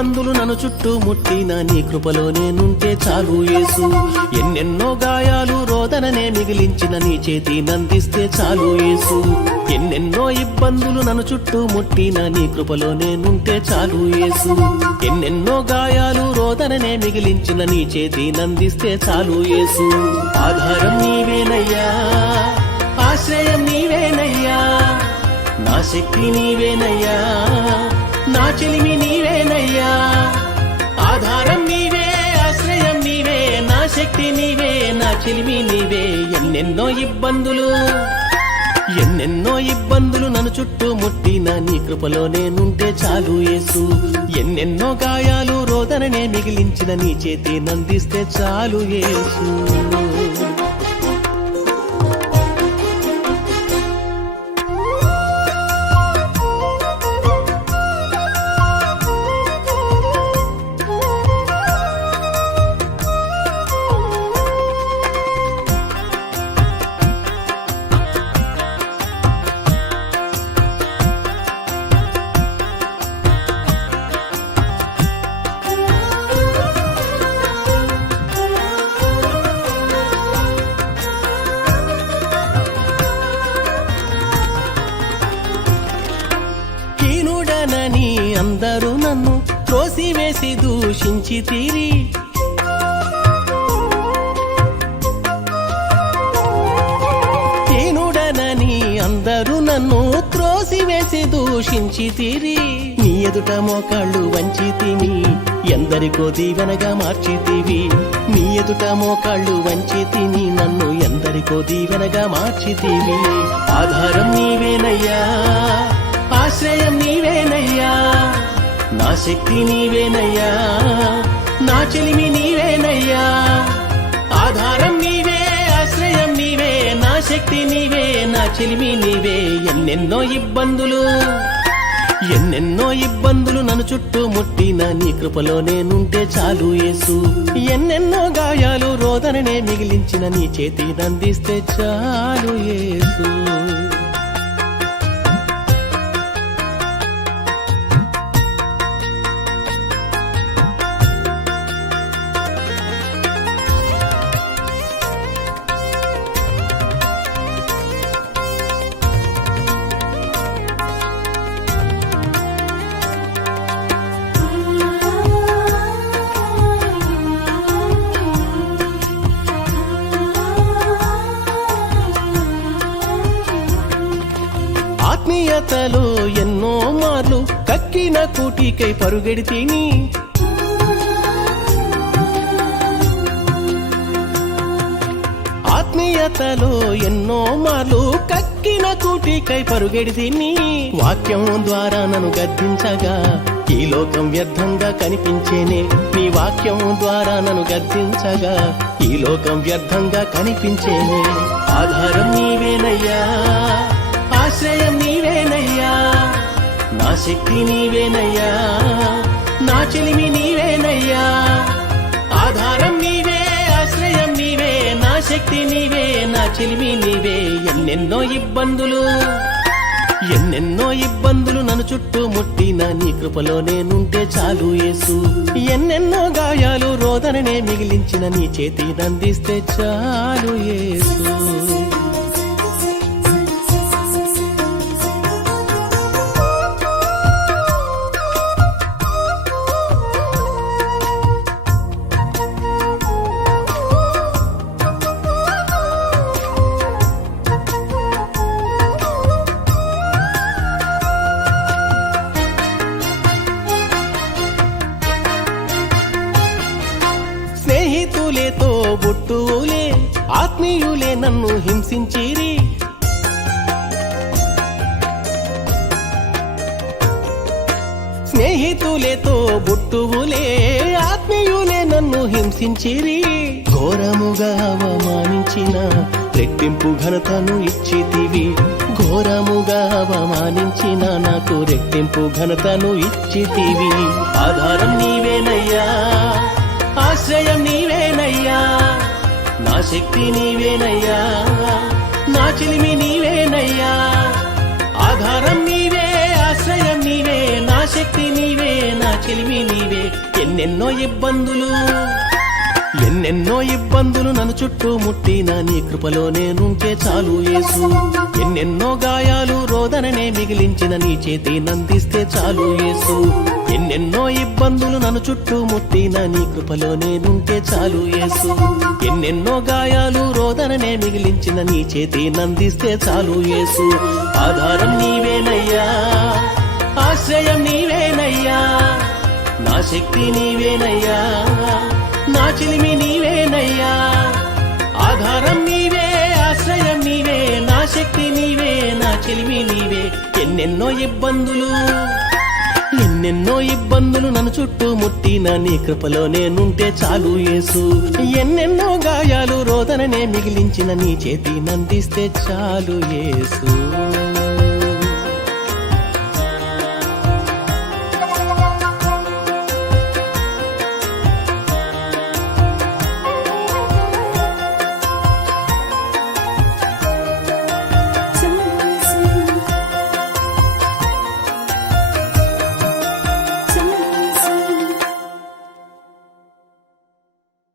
ఇబ్బందులు నన్ను చుట్టూ ముట్టిన నీ కృపలో నేనుంటే చాలు యేసు. ఎన్నెన్నో గాయాలు రోదననే మిగిలించిన నీ చేతి నందిస్తే చాలు యేసు. ఎన్నెన్నో ఇబ్బందులు నన్ను చుట్టూ ముట్టిన నీ కృపలో నేనుంటే చాలు యేసు. ఎన్నెన్నో గాయాలు రోదననే మిగిలించిన నీ చేతి నందిస్తే చాలు యేసు. ఆధారం నీవేనయ్యా, ఆశ్రయం నీవేనయ్యా, నా శక్తి నీవేనయ్యా, నా చెలిమి నీవేనయ్యా. ఆధారం నీవే, ఆశ్రయం నీవే, నా శక్తి నీవే, నా చెలిమి నీవే. ఎన్నెన్నో ఇబ్బందులు నన్ను చుట్టూ ముట్టిన నీ కృపలో నేనుంటే చాలు యేసు. ఎన్నెన్నో గాయాలు రోదననే మిగిలించిన నీ చేతి నందిస్తే చాలు యేసు. హీనుడనని అందరూ నన్ను త్రోసివేసి దూషించి తీరి, హీనుడనని అందరూ నన్ను త్రోసివేసి దూషించి తీరి, నీ ఎదుట మోకాళ్ళు వంచితివి, ఎందరికో దీవెనగా మార్చితివి. నీ ఎదుట మోకాళ్ళు వంచితిని, నన్ను ఎందరికో దీవెనగా మార్చితివి. ఆధారం నీవేనయ్యా, ఆశ్రయం నీవేనయ్యా, నా శక్తి నీవేనయ్యా, నా చెలిమి నీవేనయ్యా. ఆధారం నీవే, ఆశ్రయం నీవే, నా శక్తి నీవే, నా చెలిమి నీవే. ఎన్నెన్నో ఇబ్బందులు నన్ను చుట్టూ ముట్టిన నీ కృపలో నేనుంటే చాలు యేసు. ఎన్నెన్నో గాయాలు రోదననే మిగిలించిన నీ చేతి నందిస్తే చాలు యేసు. ఆత్మీయతలో ఎన్నో మార్లు కక్కిన కూటికై పరుగెడితిని, ఆత్మీయతలో ఎన్నో మార్లు కక్కిన కూటికై పరుగెడితిని. వాక్యం ద్వారా నన్ను గద్దించగా ఈ లోకం వ్యర్థంగా కనిపించేనే. నీ వాక్యం ద్వారా నన్ను గద్దించగా ఈ లోకం వ్యర్థంగా కనిపించేనే. ఆధారం నీవేనయ్యా, ఆశ్రయం నీవేనయ్యా, నా శక్తి నీవేనయ్యా, నా చెలిమి నీవేనయ్యా. ఆధారం నీవే, ఆశ్రయం నీవే, నా శక్తి నీవే, నా చెలిమి నీవే. ఎన్నెన్నో ఇబ్బందులు నన్ను చుట్టూ ముట్టిన నీ కృపలో నేనుంటే చాలు యేసు. ఎన్నెన్నో గాయాలు రోదననే మిగిలించిన నీ చేతి నందిస్తే చాలు యేసు. స్నేహితులేతో బుట్టులే ఆత్మీయులే నన్ను హింసించిరి, స్నేహితులేతో బుట్టువులే ఆత్మీయులే నన్ను హింసించిరి. ఘోరముగా అవమానించిన రెట్టింపు ఘనతను ఇచ్చితివి, ఘోరముగా అవమానించిన నాకు రెట్టింపు ఘనతను ఇచ్చితివి. ఆధారం నీవేనయ్యా, ఆశ్రయం నీవేనయ్యా, నా శక్తి నీవేనయ్యా, నా చెలిమి నీవేనయ్యా. ఆధారం నీవే, ఆశ్రయం నీవే, నా శక్తి నీవే, నా చెలిమి నీవే. ఎన్నెన్నో ఇబ్బందులు నన్ను చుట్టూ ముట్టిన నీ కృపలో నేనుంటే చాలు యేసు ఎన్నెన్నో గాయాలు రోదననే మిగిలించిన నీ చేతి నందిస్తే చాలు యేసు ఎన్నెన్నో ఇబ్బందులు నన్ను చుట్టూ ముట్టిన నీ కృపలో నేనుంటే చాలు యేసు ఎన్నెన్నో గాయాలు రోదననే మిగిలించిన నీ చేతి నందిస్తే చాలు యేసు ఆధారం నీవేనయ్యా ఆశ్రయం నీవేనయ్యా నా శక్తి నీవేనయ్యా నా చిలిమి నీవేనయ్యా ఆధారం నీవే ఆశ్రయం నీవే నా శక్తి నీవే నా చిలిమి నీవే ఎన్నెన్నో ఇబ్బందులు నన్ను చుట్టూ ముట్టిన నీ కృపలో నేనుంటే చాలు యేసు ఎన్నెన్నో గాయాలు రోదననే మిగిలించిన నీ చేతి నందిస్తే చాలు యేసు